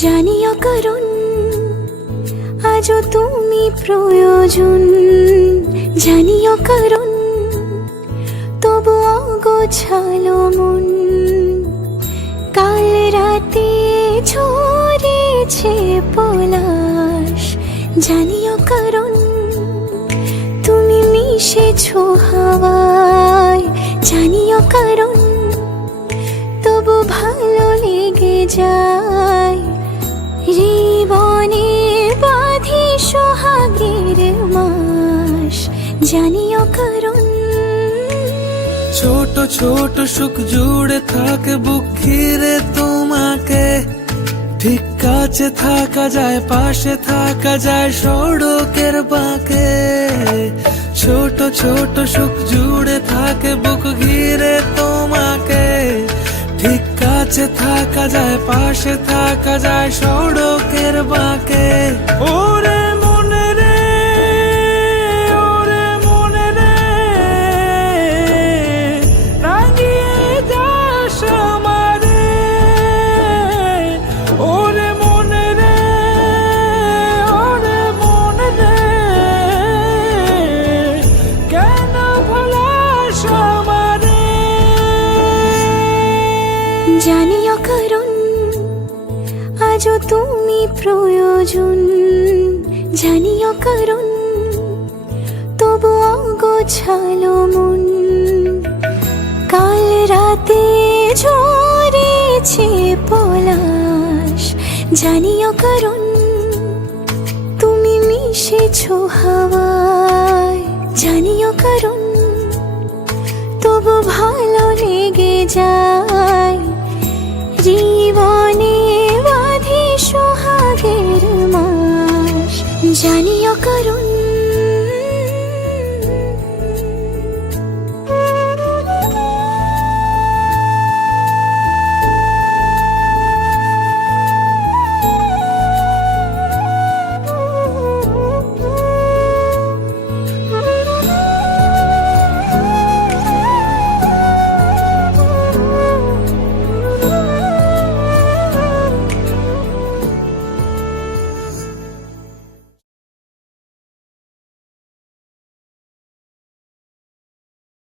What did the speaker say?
জানিও কারণ আজও তুমি প্রয়োজন, জানিও কারণ তবু অগোছালো মন। কাল রাতে ঝরেছে পলাশ, জানিও কারণ তুমি মিশেছো হাওয়ায়, জানিও কারণ তবু ভালো লেগে যায়। জীবনে বাঁধি সোহাগের মাস, জানিও কারণ ছোট ছোট সুখ জুড়ে থাকে বুক ঘিরে তোমাকে। ঠিক কাছে থাকা যায়, পাশে থাকা যায় সড়কের বাঁকে। ছোট ছোট সুখ জুড়ে থাকে বুক ঘিরে তোমাকে। ঠিক কাছে থাকা যায়, পাশে থাকা যায় সড়কের বাঁকে। ওরে মনে রে, ওরে মনে রে, রাঙিয়ে যাস আমারে। ওরে মনে রে, ওরে মনে রে, কেন ভোলাস আমারে। জানিও কারণ আজও তুমি প্রয়োজন, জানিও কারণ তবু অগোছালো মন। কাল রাতে ঝরেছে পলাশ, জানিও কারণ তুমি মিশেছো হাওয়ায়, জানিও কারণ তবু ভালো লেগে যায়। জীবনে বাঁধি সোহাগের মাস, জানিও কারণ